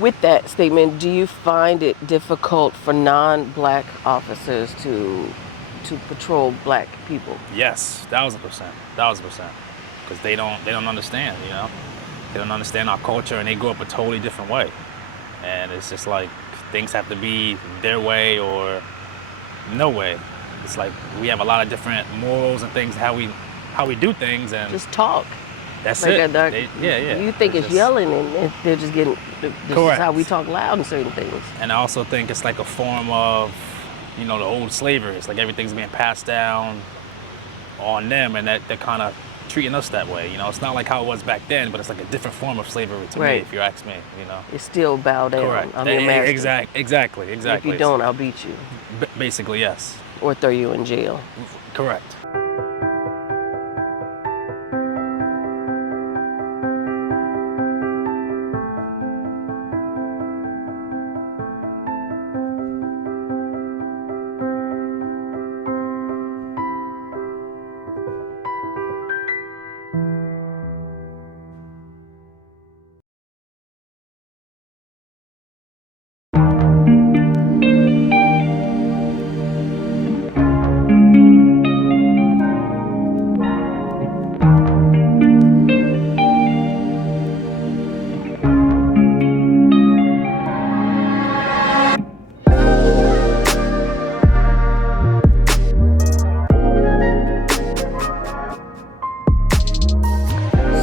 With that statement, do you find it difficult for non-black officers to patrol black people? Yes, 1,000%, 1,000%, because they don't understand, they don't understand our culture, and they grew up a totally different way, and it's just like things have to be their way or no way. It's like we have a lot of different morals and things how we do things, and Just talk. that's Like it. Yeah. you think it's yelling, and they're just getting. This is how we Correct. talk loud in certain things. And I also think it's like a form of, the old slavery. It's like everything's being passed down on them, and that they're kind of treating us that way. It's not like how it was back then, but it's like a different form of slavery to me, Right. if you ask me. It's still bow down. Correct. I'm your master. Exactly. If you don't, I'll beat you Basically, yes. or throw you in jail. Correct.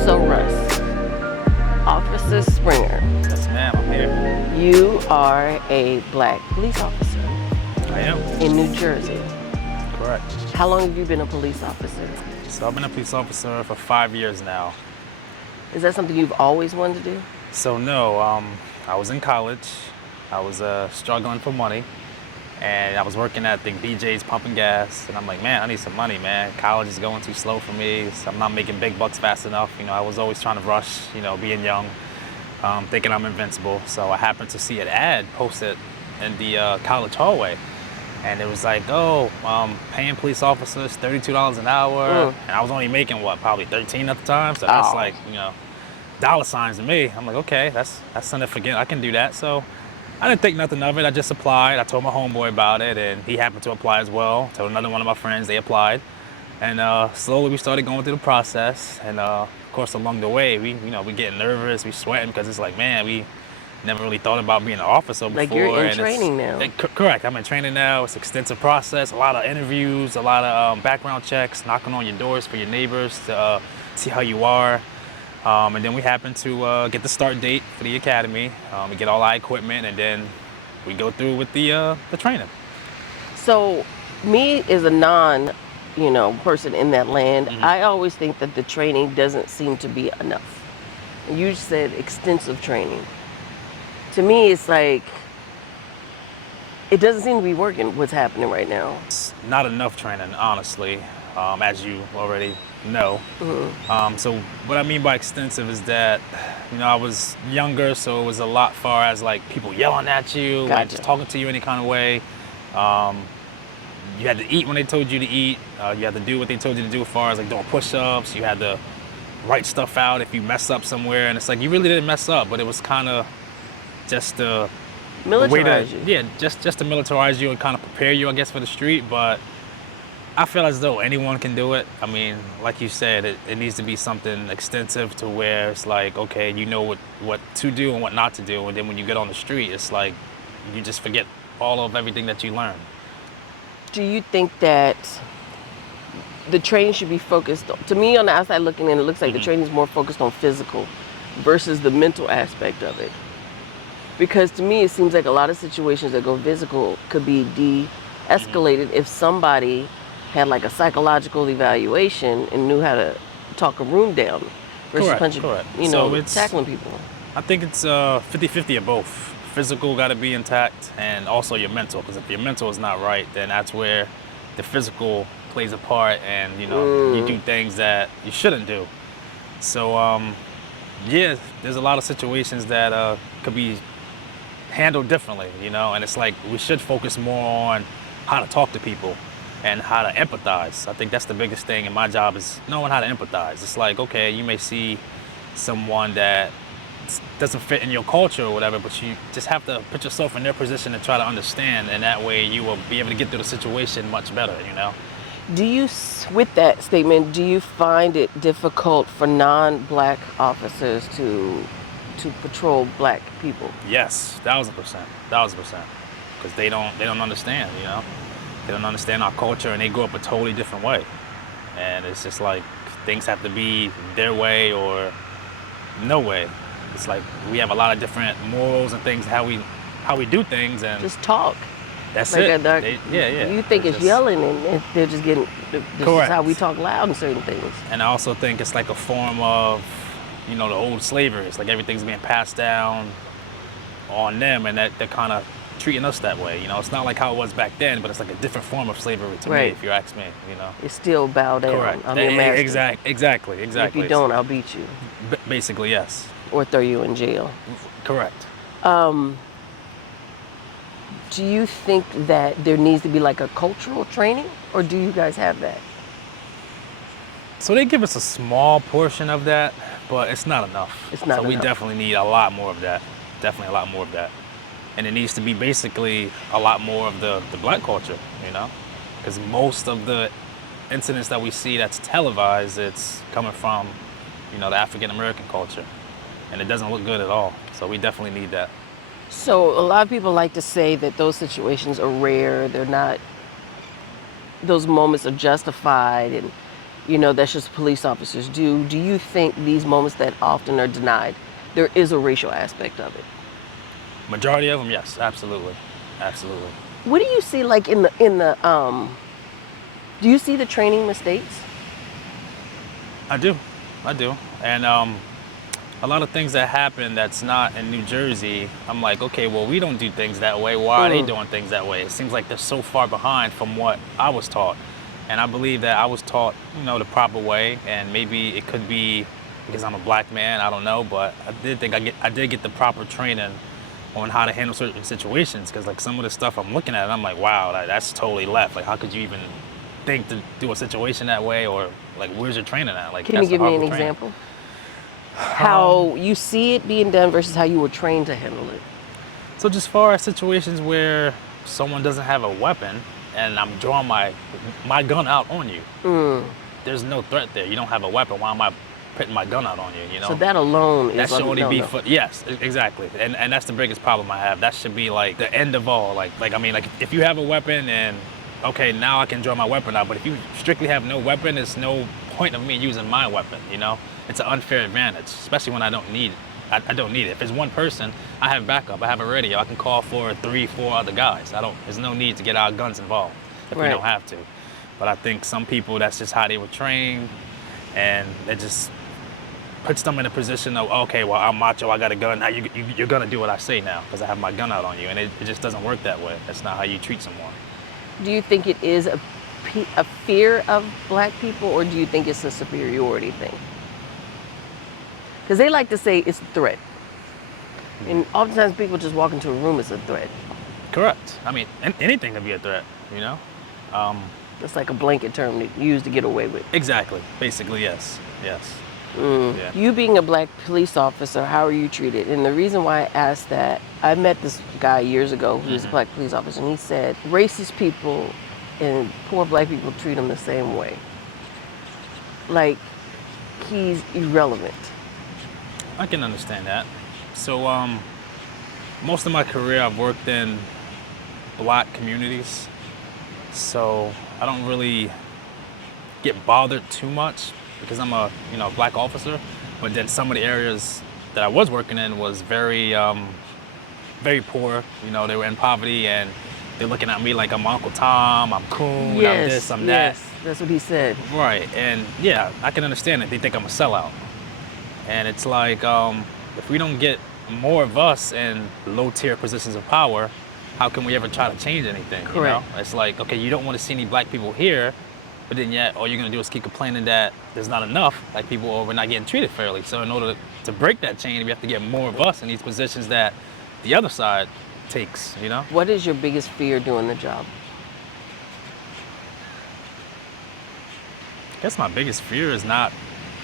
So Russ, Officer Springer, Yes, ma'am. I'm here. you are a black police officer I am. in New Jersey. Correct. How long have you been a police officer? So I've been a police officer for 5 years now. Is that something you've always wanted to do? So no, I was in college. I was struggling for money, and I was working at, I think, BJ's pumping gas. And I'm like, man, I need some money, man. College is going too slow for me. So I'm not making big bucks fast enough. I was always trying to rush, being young, thinking I'm invincible. So I happened to see an ad posted in the college hallway. And it was like, oh, paying police officers $32 an hour. And I was only making, what, probably 13 at the time. So that's Oh. like, dollar signs to me. I'm like, okay, that's something to forget. I can do that. So I didn't think nothing of it. I just applied. I told my homeboy about it, and he happened to apply as well. Told another one of my friends, they applied. And slowly we started going through the process. And of course, along the way, we getting nervous, we sweating, because it's like, man, we never really thought about being an officer before. Like you're in and training now. Correct. I'm in training now. It's an extensive process, a lot of interviews, a lot of background checks, knocking on your doors for your neighbors to see how you are. And then we happen to get the start date for the academy. We get all our equipment, and then we go through with the training. So, me as a person in that land, I always think that the training doesn't seem to be enough. You said extensive training. To me, it's like it doesn't seem to be working. What's happening right now? It's not enough training, honestly, as you already know. So what I mean by extensive is that, I was younger, so it was a lot far as like people yelling at you, like Gotcha. just talking to you any kind of way. You had to eat when they told you to eat. You had to do what they told you to do as far as like doing push-ups. You had to write stuff out if you mess up somewhere. And it's like, you really didn't mess up, but it was kind of just the way Militarize you. yeah, just to militarize you and kind of prepare you, I guess, for the street. But I feel as though anyone can do it. I mean, like you said, it needs to be something extensive to where it's like, okay, you know what to do and what not to do. And then when you get on the street, it's like you just forget all of everything that you learned. Do you think that the training should be focused to me on the outside looking in, it looks like the training is more focused on physical versus the mental aspect of it? Because to me, it seems like a lot of situations that go physical could be de-escalated if somebody had like a psychological evaluation and knew how to talk a room down versus Correct, punching, correct. So tackling people. I think it's 50-50 of both. Physical got to be intact, and also your mental, because if your mental is not right, then that's where the physical plays a part, and you do things that you shouldn't do. So yeah, there's a lot of situations that could be handled differently, and it's like we should focus more on how to talk to people and how to empathize. I think that's the biggest thing in my job, is knowing how to empathize. It's like, okay, you may see someone that doesn't fit in your culture or whatever, but you just have to put yourself in their position and try to understand, and that way you will be able to get through the situation much better, you know? With that statement, do you find it difficult for non-black officers to patrol black people? Yes, 1,000%, 1,000%, because they don't understand, you know? They don't understand our culture, and they grew up a totally different way, and it's just like things have to be their way or no way. It's like we have a lot of different morals and things how we do things, and Just talk. that's Like it. Yeah. you think it's just, yelling, and they're just getting. This is how we Correct. talk loud in certain things. And I also think it's like a form of, you know, the old slavery. It's like everything's being passed down on them, and that they're kind of treating us that way. You know, it's not like how it was back then, but it's like a different form of slavery to me, Right. if you ask me. You know. It's still bow down. Correct. I'm your master. Exactly. And if you don't, I'll beat you Basically, yes. or throw you in jail. Correct. Do you think that there needs to be like a cultural training, or do you guys have that? So they give us a small portion of that, but it's not enough. It's not So we enough. definitely need a lot more of that. Definitely a lot more of that. And it needs to be basically a lot more of the black culture, you know? Because most of the incidents that we see that's televised, it's coming from, you know, the African American culture. And it doesn't look good at all. So we definitely need that. So a lot of people like to say that those situations are rare. They're not. Those moments are justified, and that's just police officers do. Do you think these moments that often are denied, there is a racial aspect of it? Majority of them, yes, absolutely. Absolutely. What do you see like in the do you see the training mistakes? I do. I do. And a lot of things that happen that's not in New Jersey, I'm like, okay, well, we don't do things that way. Why are they doing things that way? It seems like they're so far behind from what I was taught. And I believe that I was taught, the proper way. And maybe it could be because I'm a black man, I don't know. But I did think I did get the proper training on how to handle certain situations. Because like some of the stuff I'm looking at, I'm like, wow, that's totally left. Like, how could you even think to do a situation that way? Or like, where's your training at? Like, Can that's you give the me an horrible training. example? How you see it being done versus how you were trained to handle it. So just far as situations where someone doesn't have a weapon and I'm drawing my gun out on you, there's no threat there. You don't have a weapon. Why am I putting my gun out on you? You know. So that alone That is should only be no. for yes, exactly, and that's the biggest problem I have. That should be like the end of all. Like I mean, like if you have a weapon and okay, now I can draw my weapon out. But if you strictly have no weapon, there's no point of me using my weapon. You know, it's an unfair advantage, especially when I don't need it. I don't need it. If it's one person, I have backup. I have a radio. I can call for 3, 4 other guys. There's no need to get our guns involved if we Right. don't have to. But I think some people, that's just how they were trained, and it just puts them in a position of, okay, well, I'm macho, I got a gun, now you're gonna do what I say now, because I have my gun out on you, and it just doesn't work that way. That's not how you treat someone. Do you think it is a fear of black people, or do you think it's a superiority thing? Because they like to say it's a threat. And oftentimes people just walk into a room, it's a threat. Correct. I mean, anything can be a threat, you know? It's like a blanket term to use to get away with. Exactly. Basically, yes. Yeah. You being a black police officer, how are you treated? And the reason why I asked that, I met this guy years ago who was a black police officer, and he said racist people and poor black people treat him the same way. Like he's irrelevant. I can understand that. So, most of my career I've worked in black communities, so I don't really get bothered too much because I'm a black officer. But then some of the areas that I was working in was very very poor. They were in poverty, and they're looking at me like I'm Uncle Tom, I'm cool, I'm this, I'm that. Yes, that's what he said. Right, and yeah, I can understand it. They think I'm a sellout. And it's like, if we don't get more of us in low-tier positions of power, how can we ever try to change anything? Correct. You know? It's like, okay, you don't want to see any black people here, but then yet all you're going to do is keep complaining that there's not enough black people or we're not getting treated fairly. So in order to break that chain, we have to get more of us in these positions that the other side takes, you know? What is your biggest fear doing the job? I guess my biggest fear is not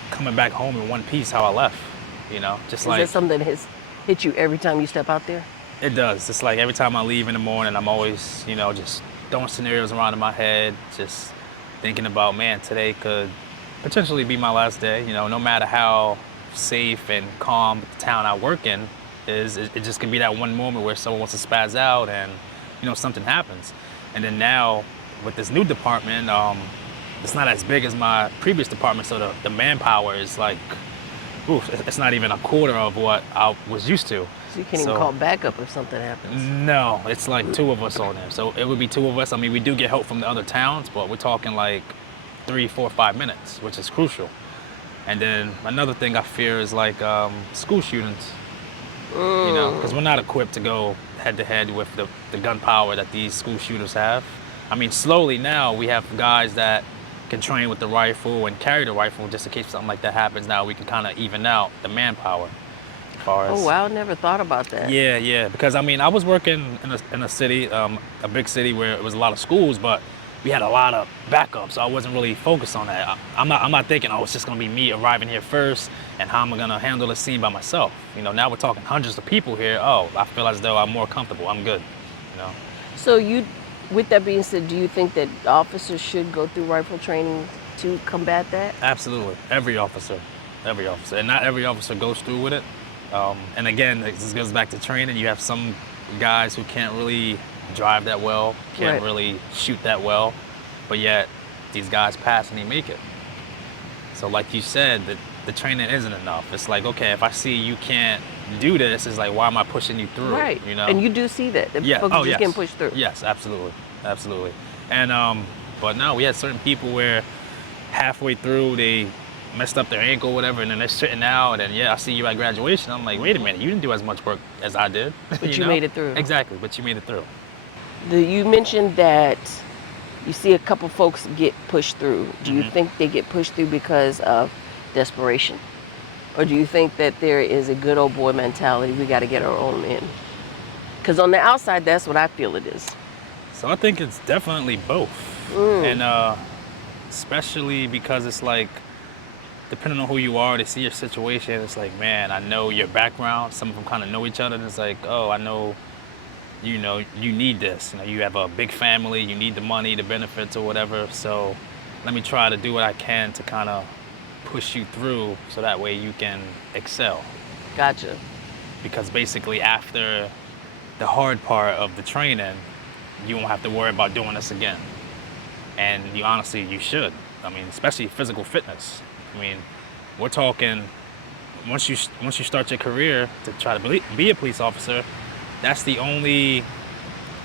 coming back home in one piece how I left. Just Is like that something that has hit you every time you step out there? it does. It's like every time I leave in the morning, I'm always, just throwing scenarios around in my head, just thinking about, man, today could potentially be my last day. No matter how safe and calm the town I work in is, it just can be that one moment where someone wants to spaz out and, something happens. And then now with this new department, it's not as big as my previous department, so the manpower is like, oof, it's not even a quarter of what I was used to. So you can't even call backup if something happens. No, it's like two of us on there. So it would be two of us. I mean, we do get help from the other towns, but we're talking like 3, 4, 5 minutes, which is crucial. And then another thing I fear is like school shootings, because we're not equipped to go head to head with the gun power that these school shooters have. I mean, slowly now we have guys that can train with the rifle and carry the rifle just in case something like that happens. Now we can kind of even out the manpower. As far as, Oh wow, never thought about that. yeah, because I mean, I was working in a city, a big city where it was a lot of schools, but we had a lot of backup, so I wasn't really focused on that. I'm not thinking, oh, it's just gonna be me arriving here first, and how am I gonna handle the scene by myself? Now we're talking hundreds of people here. Oh, I feel as though I'm more comfortable. I'm good. So with that being said, do you think that officers should go through rifle training to combat that? Absolutely, every officer, and not every officer goes through with it. And again, this goes back to training. You have some guys who can't really drive that well, can't Right. really shoot that well, but yet these guys pass and they make it. So like you said, the training isn't enough. It's like, okay, if I see you can't do this, it's like, why am I pushing you through? Right. And you do see that. The Yeah. folks Oh, just yes. getting pushed through. Yes, absolutely. And but no, we had certain people where halfway through they messed up their ankle, whatever, and then they're sitting out, and I see you at graduation. I'm like, wait a minute, you didn't do as much work as I did. But you made it through. Exactly, but you made it through. You mentioned that you see a couple folks get pushed through. Do you think they get pushed through because of desperation? Or do you think that there is a good old boy mentality, we got to get our own in? Because on the outside, that's what I feel it is. So I think it's definitely both. And especially because it's like, depending on who you are, they see your situation, it's like, man, I know your background. Some of them kind of know each other, and it's like, oh, I know, you need this. You have a big family, you need the money, the benefits or whatever. So let me try to do what I can to kind of push you through so that way you can excel. Gotcha. Because basically after the hard part of the training, you won't have to worry about doing this again. And you should. I mean, especially physical fitness. I mean, we're talking, once you start your career to try to be a police officer, that's the only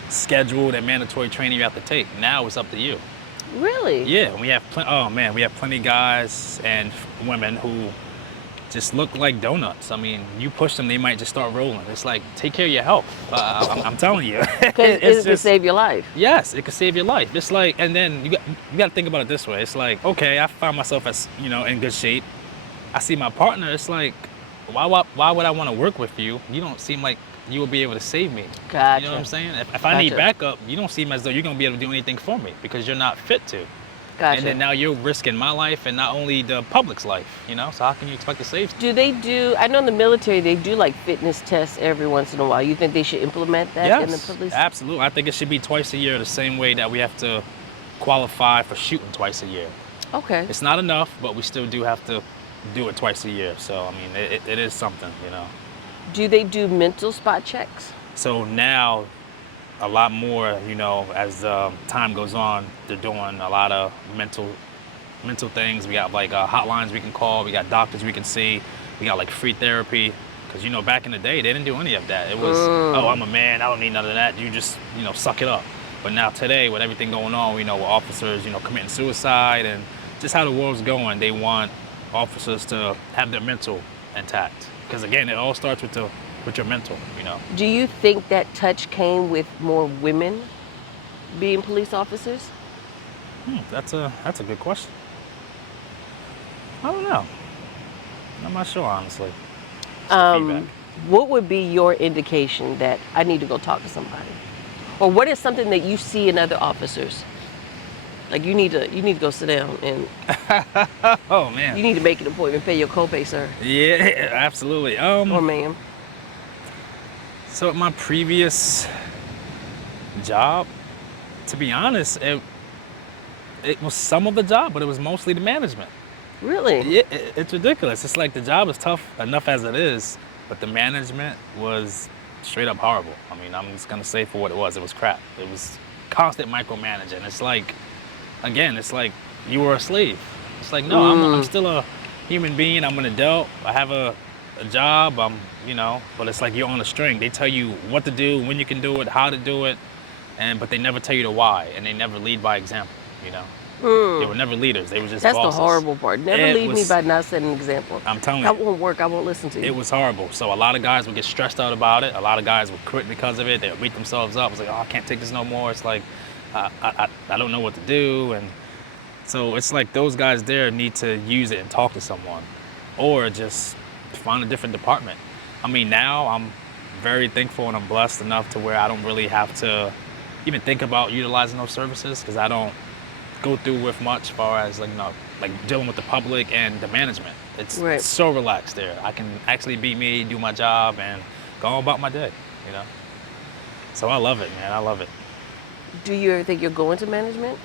scheduled and mandatory training you have to take. Now it's up to you. Really? Yeah, we have plenty of guys and women who just look like donuts. I mean, you push them, they might just start rolling. It's like, take care of your health. I'm telling you. Because it can save your life. Yes, it could save your life. It's like, and then you got to think about it this way. It's like, okay, I find myself as in good shape. I see my partner. It's like, why would I want to work with you? You don't seem like you will be able to save me. Gotcha. You know what I'm saying? If I need backup, you don't seem as though you're gonna be able to do anything for me because you're not fit to. Gotcha. And then now you're risking my life and not only the public's life. So how can you expect to save? I know in the military they do like fitness tests every once in a while. You think they should implement that in the police? Absolutely. I think it should be twice a year, the same way that we have to qualify for shooting twice a year. Okay. It's not enough, but we still do have to do it twice a year. So I mean, it is something. Do they do mental spot checks? So now, a lot more, as time goes on, they're doing a lot of mental things. We got like hotlines we can call. We got doctors we can see. We got like free therapy. Because, back in the day, they didn't do any of that. It was, oh, I'm a man. I don't need none of that. You just, suck it up. But now today, with everything going on, with officers, committing suicide and just how the world's going, they want officers to have their mental intact. Because again, it all starts with your mental, Do you think that touch came with more women being police officers? That's a good question. I don't know. I'm not sure, honestly. Feedback. What would be your indication that I need to go talk to somebody? Or what is something that you see in other officers Like you need to go sit down and Oh man. you need to make an appointment, pay your copay, sir Yeah, absolutely. or ma'am. So at my previous job, to be honest, it was some of the job, but it was mostly the management. Really? Yeah, it's ridiculous. It's like the job is tough enough as it is, but the management was straight up horrible. I mean, I'm just gonna say for what it was. It was crap. It was constant micromanaging. It's like, again, it's like you were a slave. It's like, no, I'm still a human being. I'm an adult. I have a job. But it's like you're on a string. They tell you what to do, when you can do it, how to do it, but they never tell you the why, and they never lead by example. You know. They were never leaders. They were just That's bosses. the horrible part. Never It lead me was- by not setting an example. I'm telling That you. won't work. I won't listen to you. It was horrible. So a lot of guys would get stressed out about it. A lot of guys would quit because of it. They would beat themselves up. It's like, oh, I can't take this no more. It's like, I don't know what to do. And so it's like those guys there need to use it and talk to someone, or just find a different department. I mean, now I'm very thankful and I'm blessed enough to where I don't really have to even think about utilizing those services, because I don't go through with much as far as like dealing with the public and the management. It's Right. so relaxed there. I can actually be me, do my job, and go on about my day, you know? So I love it, man. I love it. Do you ever think you'll go into management?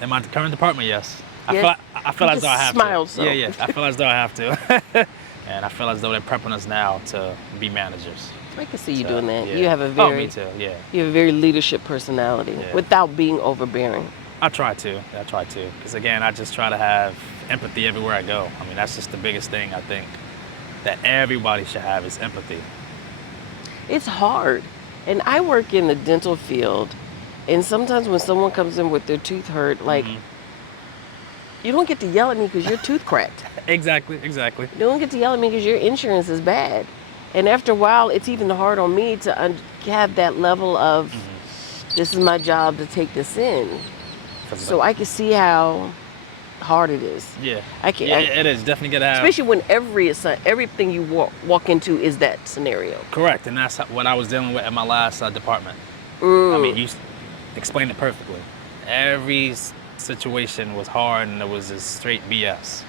In my current department, yes. Yes? I feel You as though I just have smiled to. so. Yeah. I feel as though I have to. And I feel as though they're prepping us now to be managers. I can see you So, doing that. yeah. You have a Oh, very me too, yeah. you have a very leadership personality Yeah. without being overbearing. I try to. Because again, I just try to have empathy everywhere I go. I mean, that's just the biggest thing I think that everybody should have is empathy. It's hard. And I work in the dental field, and sometimes when someone comes in with their tooth hurt, like you don't get to yell at me because your tooth cracked. Exactly. You don't get to yell at me because your insurance is bad. And after a while, it's even hard on me to have that level of, this is my job to take this in. So I can see how hard it is. Yeah. I can, Yeah, it is definitely gonna have. especially when everything you walk into is that scenario. Correct, and that's what I was dealing with at my last department. I mean, you explained it perfectly. Every situation was hard, and it was just straight BS.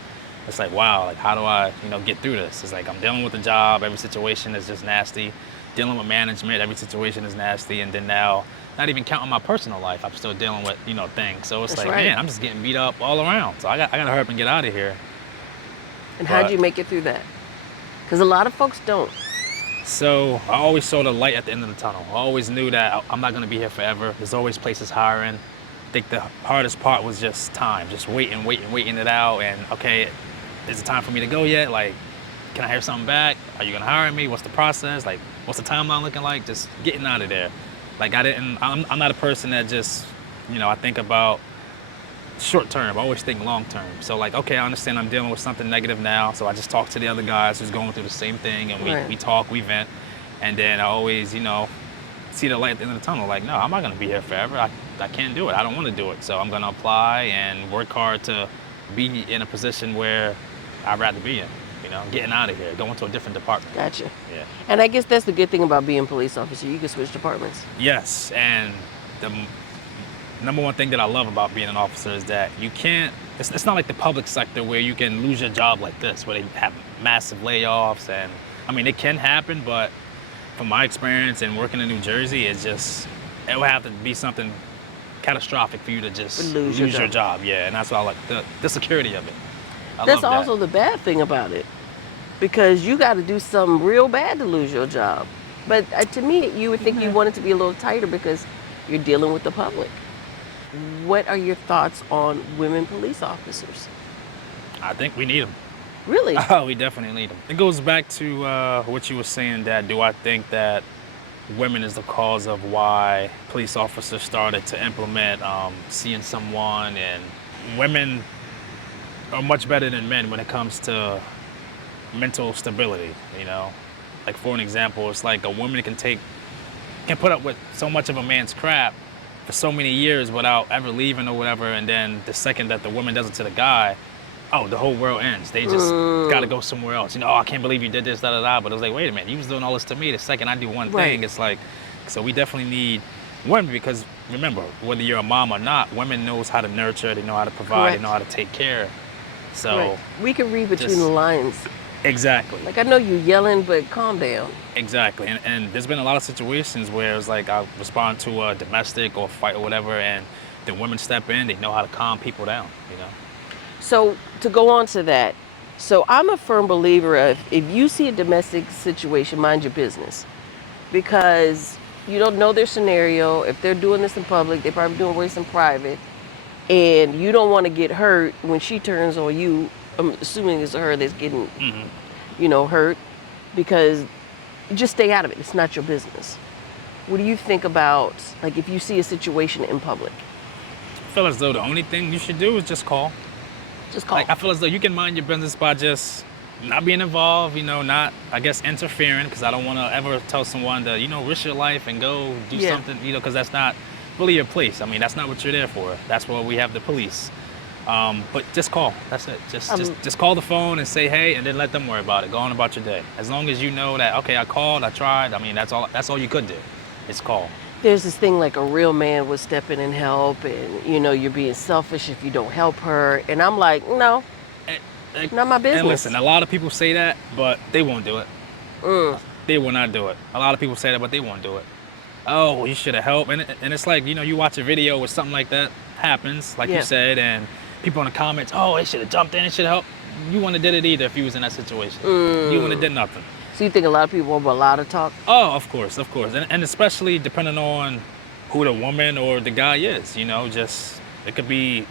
It's like, wow, like how do I, get through this? It's like I'm dealing with the job. Every situation is just nasty. Dealing with management, every situation is nasty, and then now, not even counting my personal life, I'm still dealing with things. So it's That's like, right. man, I'm just getting beat up all around. So I got to hurry up and get out of here. And how'd But- you make it through that? Because a lot of folks don't. So I always saw the light at the end of the tunnel. I always knew that I'm not gonna be here forever. There's always places hiring. I think the hardest part was just time, just waiting it out. And okay, is it time for me to go yet? Like, can I hear something back? Are you gonna hire me? What's the process? Like, what's the timeline looking like? Just getting out of there. Like I'm not a person that just, I think about short term. I always think long term. So like, okay, I understand I'm dealing with something negative now. So I just talk to the other guys who's going through the same thing, and Right. we talk, we vent. And then I always, see the light at the end of the tunnel. Like, no, I'm not gonna be here forever. I can't do it. I don't want to do it. So I'm gonna apply and work hard to be in a position where I'd rather be in. Getting out of here, going to a different department. Gotcha. Yeah. And I guess that's the good thing about being a police officer. You can switch departments. Yes, and the number one thing that I love about being an officer is that you can't, it's not like the public sector where you can lose your job like this, where they have massive layoffs. And I mean, it can happen, but from my experience and working in New Jersey, it would have to be something catastrophic for you to just Lose lose your your job. Yeah, and that's why I like the security of it. I That's love that. also the bad thing about it, because you got to do something real bad to lose your job. But to me, you would think you want it to be a little tighter because you're dealing with the public. What are your thoughts on women police officers? I think we need them. Really? Oh, we definitely need them. It goes back to what you were saying, that do I think that women is the cause of why police officers started to implement seeing someone, and women are much better than men when it comes to mental stability, Like for an example, it's like a woman can put up with so much of a man's crap for so many years without ever leaving or whatever, and then the second that the woman does it to the guy, oh, the whole world ends. They just gotta go somewhere else. Oh, I can't believe you did this, da da da. But it was like, wait a minute, you was doing all this to me. The second I do one Right. thing, it's like, so we definitely need women, because remember, whether you're a mom or not, women knows how to nurture, they know how to provide, they Correct. know how to take care. Correct. So We can read between the just lines. exactly. Like I know you yelling, but calm down. Exactly. And there's been a lot of situations where it's like I respond to a domestic or fight or whatever, and the women step in, they know how to calm people down, you know? So to go on to that, so I'm a firm believer of if you see a domestic situation, mind your business, because you don't know their scenario. If they're doing this in public, they're probably doing this in private, and you don't want to get hurt when she turns on you. I'm assuming it's her that's getting, Hmm. hurt, because just stay out of it. It's not your business. What do you think about like if you see a situation in public, I feel as though the only thing you should do is just call. just call. Like, I feel as though you can mind your business by just not being involved, not, I guess, interfering, because I don't want to ever tell someone to, risk your life and go do Yeah. something, because that's not really your place. I mean, that's not what you're there for. That's why we have the police. But just call. That's it. Just call the phone and say hey, and then let them worry about it. Go on about your day. As long as you know that, okay, I called, I tried. I mean, that's all you could do. Is call. There's this thing like a real man would step in and help, and you're being selfish if you don't help her. And I'm like, no, And, not my business. and listen, a lot of people say that, but they won't do it. Mm, They will not do it. A lot of people say that, but they won't do it. Oh, well, you should have helped. And it's like, you watch a video where something like that happens, like Yeah. you said, and people in the comments, oh, they should have jumped in, it should have helped. You wouldn't have did it either if you was in that situation. You wouldn't have did nothing. so you think a lot of people are allowed to talk? Oh, of course, of course. And especially depending on who the woman or the guy is, just, it could be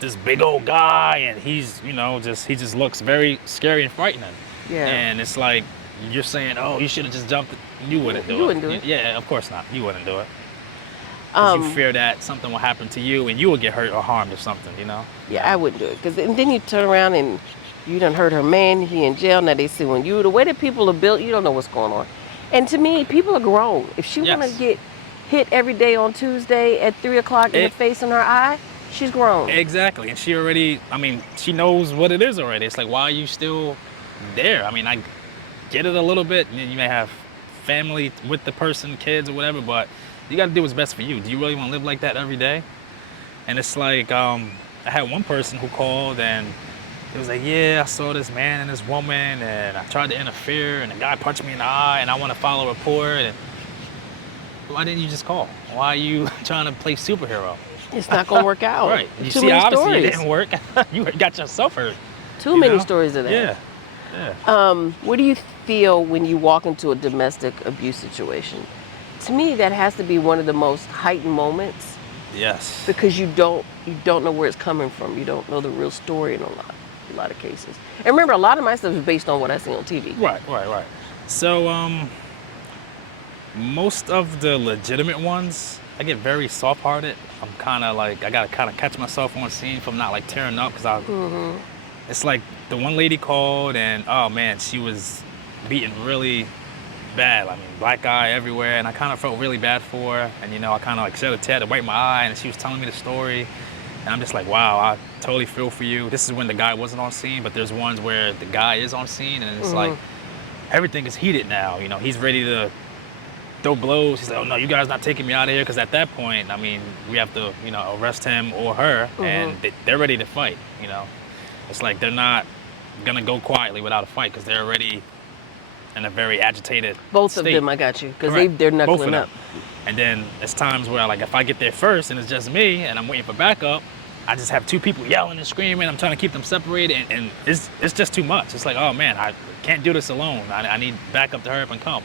this big old guy and he's, he just looks very scary and frightening. Yeah. And it's like, you're saying, oh, you should have just jumped. You wouldn't do it. You wouldn't do it. Yeah, of course not. You wouldn't do it. 'Cause you fear that something will happen to you and you will get hurt or harmed or something. Yeah, I wouldn't do it. And then you turn around and you done hurt her man, he in jail, now they suing you. The way that people are built, you don't know what's going on. And to me, people are grown. If she want to Yes. get hit every day on Tuesday at 3 o'clock in the It- face in her eye, she's grown. Exactly. And she knows what it is already. It's like, why are you still there? I mean, I get it a little bit. You may have family with the person, kids or whatever, but you got to do what's best for you. Do you really want to live like that every day? And it's like, I had one person who called and it was like, yeah, I saw this man and this woman and I tried to interfere and the guy punched me in the eye and I want to file a report. And why didn't you just call? Why are you trying to play superhero? It's not going to work out. Right. You Too see, many obviously stories. it didn't work. You got yourself hurt. Too you many know? stories of that. Yeah. Yeah. What do you feel when you walk into a domestic abuse situation? To me, that has to be one of the most heightened moments Yes. because you don't know where it's coming from. You don't know the real story in a lot of cases. And remember, a lot of my stuff is based on what I see on TV. Right. So, most of the legitimate ones, I get very soft-hearted. I'm kind of like, I gotta kind of catch myself on scene from not like tearing up because it's like the one lady called and oh man, she was beaten really bad. I mean, black eye everywhere, and I kind of felt really bad for her. And I kind of like shed a tear to wipe my eye, and she was telling me the story, and I'm just like, wow, I totally feel for you. This is when the guy wasn't on scene, but there's ones where the guy is on scene, and it's like everything is heated now. He's ready to throw blows. He's like, oh no, you guys not taking me out of here, because at that point, I mean, we have to, arrest him or her, and they're ready to fight. It's like they're not gonna go quietly without a fight because they're already in a very agitated Both state. of them, I got you, because Correct. they're Both of knuckling them. up. And then it's times where, like, if I get there first and it's just me and I'm waiting for backup, I just have two people yelling and screaming. I'm trying to keep them separated, and it's just too much. It's like, oh man, I can't do this alone. I need backup to hurry up and come.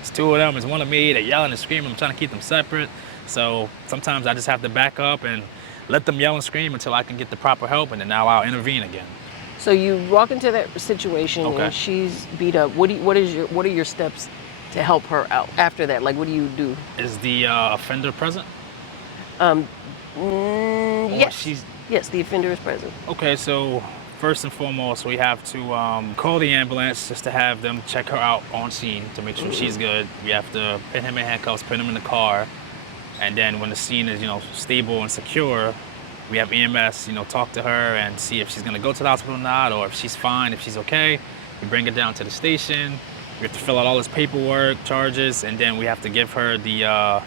It's two of them, it's one of me. They're yelling and screaming. I'm trying to keep them separate. So sometimes I just have to back up and let them yell and scream until I can get the proper help, and then now I'll intervene again. So you walk into that situation Okay. and she's beat up. What are your steps to help her out after that? Like, what do you do? Is the offender present? Or Yes. she's Yes, the offender is present. okay. So first and foremost, we have to call the ambulance just to have them check her out on scene to make sure she's good. We have to pin him in handcuffs, put him in the car, and then when the scene is stable and secure, we have EMS talk to her and see if she's gonna go to the hospital or not, or if she's fine, if she's okay. We bring her down to the station. We have to fill out all this paperwork, charges, and then we have to give her the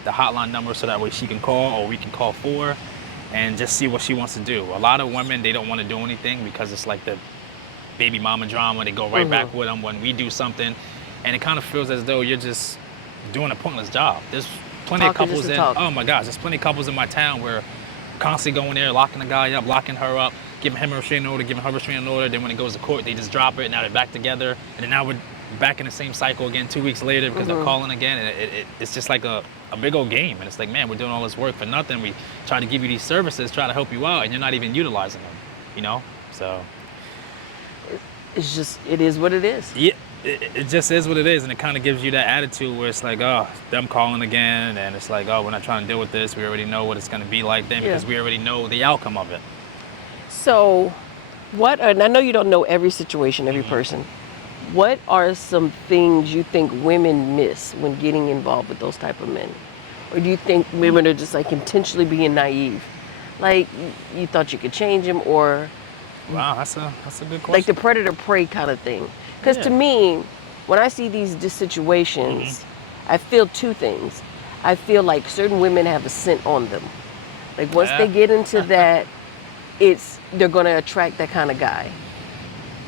hotline number so that way she can call or we can call for her and just see what she wants to do. A lot of women, they don't want to do anything because it's like the baby mama drama. They go right back with them when we do something, and it kind of feels as though you're just doing a pointless job. There's plenty of couples in, oh my gosh, there's plenty of couples in my town where constantly going there, locking the guy up, locking her up, giving him a restraining order, giving her a restraining order. Then when it goes to court, they just drop it. Now they're back together, and then now we're back in the same cycle again 2 weeks later because they're calling again, and it's just like a big old game. And it's like, man, we're doing all this work for nothing. We try to give you these services, try to help you out, and you're not even utilizing them, you know? So It's just, it is what it is. yeah, it just is what it is, and it kind of gives you that attitude where it's like, oh, them calling again, and it's like, oh, we're not trying to deal with this. We already know what it's going to be like then because we already know the outcome of it. So, and I know you don't know every situation, every person. What are some things you think women miss when getting involved with those type of men? Or do you think women are just like intentionally being naive? Like you thought you could change them, or Wow, that's a good question. like the predator prey kind of thing? Because to me, when I see these situations, I feel two things. I feel like certain women have a scent on them. Like once they get into that, they're going to attract that kind of guy.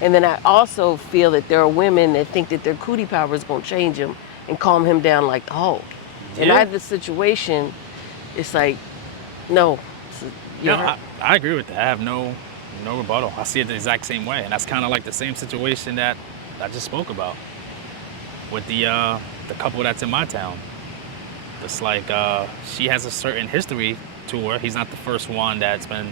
And then I also feel that there are women that think that their cootie power is going to change him and calm him down like the Hulk. In either situation, it's like, no. I agree with that. I have no rebuttal. I see it the exact same way, and that's kind of like the same situation that I just spoke about with the couple that's in my town. It's like she has a certain history to her. He's not the first one that's been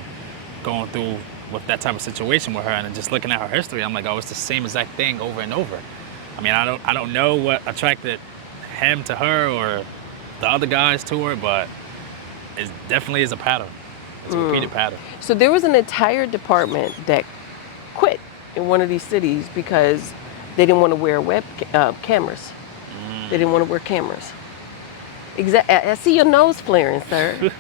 going through with that type of situation with her, and just looking at her history, I'm like, oh, it's the same exact thing over and over. I mean, I don't know what attracted him to her or the other guys to her, but it definitely is a pattern. It's a repeated pattern. So there was an entire department that quit in one of these cities because they didn't want to wear cameras. They didn't want to wear cameras. I see your nose flaring, sir.